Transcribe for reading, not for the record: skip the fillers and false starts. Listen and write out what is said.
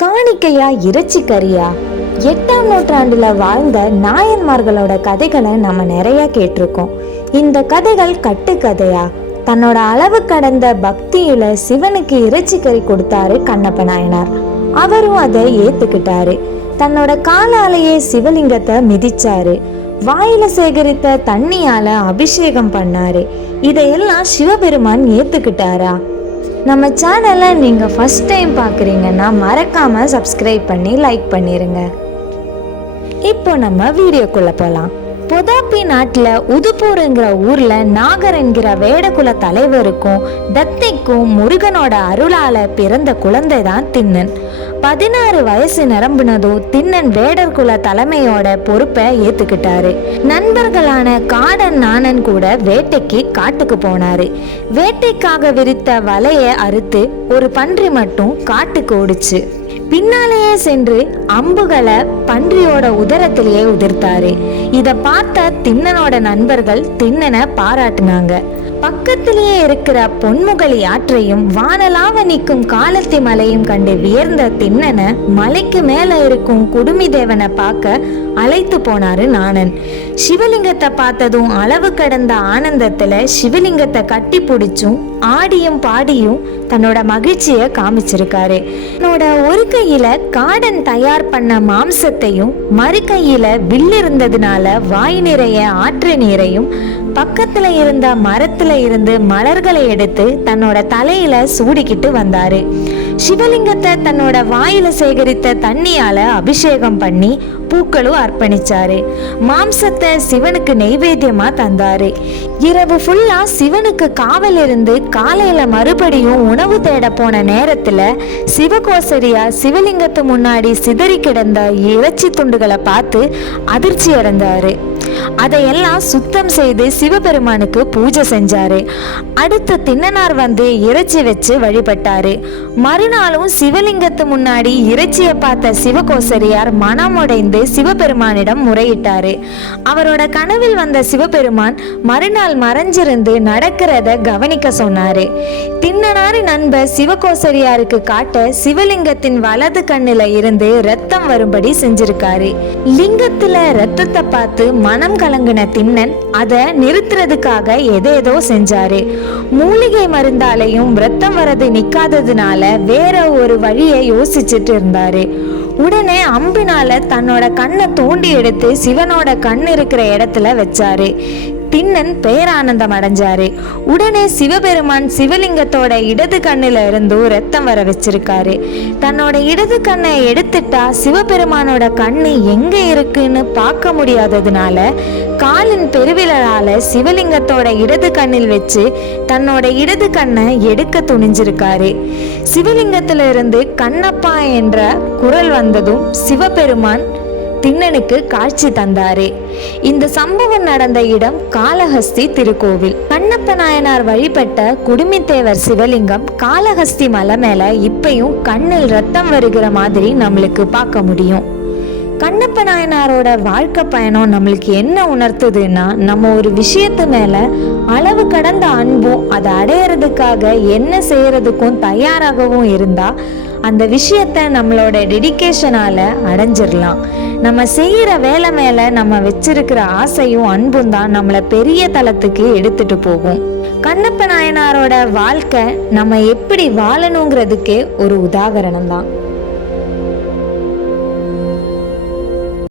காணிக்கையா இறைச்சி கறியா? 8ஆம் நூற்றாண்டுல வாழ்ந்த நாயன்மார்களோட கதைகளை நம்ம நிறைய கேட்டிருக்கோம். இந்த கதைகள் கட்டுக்கதையா? தன்னோட அளவு கடந்த பக்தியில சிவனுக்கு இறைச்சி கறி கொடுத்தாரு கண்ணப்ப நாயனார். அவரும் அதை ஏத்துக்கிட்டாரு. தன்னோட காலாலேயே சிவலிங்கத்தை மிதிச்சாரு. வாயில சேகரித்த தண்ணியால அபிஷேகம் பண்ணாரு. இதையெல்லாம் சிவபெருமான் ஏத்துக்கிட்டாரா? நம்ம சேனலை நீங்கள் ஃபஸ்ட் டைம் பார்க்குறீங்கன்னா மறக்காமல் சப்ஸ்கிரைப் பண்ணி லைக் பண்ணிடுங்க. இப்போ நம்ம வீடியோக்குள்ளே போகலாம். பொதாப்பி நாட்டில் உதுப்பூருங்கிற ஊரில் நாகர் என்கிற வேடகுல தலைவருக்கும் தத்தைக்கும் முருகனோட அருளால் பிறந்த குழந்தை தான் திண்ணன். 16 வயசு நிரம்பினதும் திண்ணன் வேடர் குல தலைமையோட பொறுப்பை ஏத்துக்கிட்டாரு. நண்பர்களான காடன் நாணன் கூட வேட்டைக்கு காட்டுக்கு போனாரு. வேட்டைக்காக விரித்த வலையை அறுத்து ஒரு பன்றி மட்டும் காட்டுக்கு ஓடிச்சு. பின்னாலேயே சென்று அம்புகளை பன்றியோட உதரத்திலேயே உதிர்த்தாரு. இத பார்த்த திண்ணனோட நண்பர்கள் திண்ணனை பாராட்டினாங்க. பக்கத்திலேயே இருக்கிற பொன்முகலி ஆற்றையும் வானலாவ நிற்கும் காலத்தி மலையும் கண்டு வியர்ந்த திண்ணனை மலைக்கு மேல இருக்கும் குடுமி தேவனை பார்க்க அழைத்து போனாரு நாணன். சிவலிங்கத்தை பார்த்ததும் அளவு கடந்த ஆனந்தத்துல சிவலிங்கத்தை கட்டி பிடிச்சும் ஆடியும் பாடியும் தன்னோட மகிழ்ச்சியை காமிச்சிருக்காரு. தன்னோட ஒரு கையில காடன் தயார் பண்ண மாம்சத்தையும் மறு கையில வில்லு இருந்ததுனால வாய் நிறைய ஆற்று நீரையும் பக்கத்துல இருந்த மரத்துல இருந்து மலர்களை எடுத்து தன்னோட தலையில சூடிக்கிட்டு வந்தாரு. சிவலிங்கத்தை தன்னோட வாயில சேகரித்த தண்ணியால அபிஷேகம் பண்ணி பூக்களும் அர்ப்பணிச்சாரு. மாம்சத்தை சிவனுக்கு நெய்வேத்தியமா தந்தாரு. இரவு ஃபுல்லா சிவனுக்கு காவல் இருந்து காலையில மறுபடியும் உணவு தேட போன நேரத்துல சிவகோசரியா சிவலிங்கத்து முன்னாடி சிதறி கிடந்த இறைச்சி துண்டுகளை பார்த்து அதிர்ச்சி அடைந்தாரு. அதையெல்லாம் சுத்தம் செய்து சிவபெருமானுக்கு பூஜை செஞ்சாரு. அடுத்து திண்ணனார் வந்து இறைச்சி வச்சு வழிபட்டாரு. மறுநாளும் சிவலிங்கத்து முன்னாடி இறைச்சியை பார்த்த சிவகோசரியார் மனமுடைந்து சிவபெருமானிடம் முறையிட்டாரு. அவரோட கனவில் வந்த சிவபெருமான் மறுநாள் மறைஞ்சிருந்து நடக்கிறத கவனிக்க சொன்னாரு. திண்ணனாரி நண்பர் சிவகோசரியாருக்கு காட்ட சிவலிங்கத்தின் வலது கண்ணுல இருந்து ரத்தம் வரும்படி செஞ்சிருக்காரு. லிங்கத்துல ரத்தத்தை பார்த்து மனம் கலங்கின திண்ணன் அதை நிறுத்துறதுக்காக எதேதோ செஞ்சாரு. மூலிகை மருந்தாலையும் ரத்தம் வரது நிக்காததுனால வேற ஒரு வழியை யோசிச்சுட்டு இருந்தாரு. உடனே அம்பினால தன்னோட கண்ணை தோண்டி எடுத்து சிவனோட கண் இருக்கிற இடத்துல வச்சாரு. திண்ணன் பேரானந்தம் அடைஞ்சாரு. உடனே சிவபெருமான் சிவலிங்கத்தோட இடது கண்ணுல இருந்தும் ரத்தம் வர வச்சிருக்காரு. தன்னோட இடது கண்ணை எடுத்துட்டா சிவபெருமானோட கண்ணு எங்க இருக்குன்னு பார்க்க முடியாததுனால காலின் பெருவிரலால சிவலிங்கத்தோட இடது கண்ணில் வச்சு தன்னோட இடது கண்ணை எடுக்க துணிஞ்சிருக்காரு. சிவலிங்கத்துல இருந்து கண்ணப்பா என்ற குரல் வந்ததும் சிவபெருமான் திண்ணனுக்கு காட்சி தந்தாரு. இந்த சம்பவம் நடந்த இடம் காளஹஸ்தி திருக்கோவில். கண்ணப்ப நாயனார் வழிபட்ட குடுமித்தேவர் சிவலிங்கம் காளஹஸ்தி மலை மேல இப்பயும் கண்ணில் ரத்தம் வருகிற மாதிரி நம்மளுக்கு பார்க்க முடியும். கண்ணப்ப நாயனாரோட வாழ்க்கை பயணம் நம்மளுக்கு என்ன உணர்த்துதுன்னா, நம்ம ஒரு விஷயத்து மேல அளவு கடந்த அன்பும் அதை அடையிறதுக்காக என்ன செய்யறதுக்கும் தயாராகவும் இருந்தா அந்த விஷயத்த நம்மளோட டெடிகேஷனால அடைஞ்சிடலாம். நம்ம செய்யற வேலை மேல நம்ம வச்சிருக்கிற ஆசையும் அன்பும் தான் நம்மளை பெரிய தளத்துக்கு எடுத்துட்டு போகும். கண்ணப்ப நாயனாரோட வாழ்க்கை நம்ம எப்படி வாழணுங்கிறதுக்கே ஒரு உதாரணம் தான்.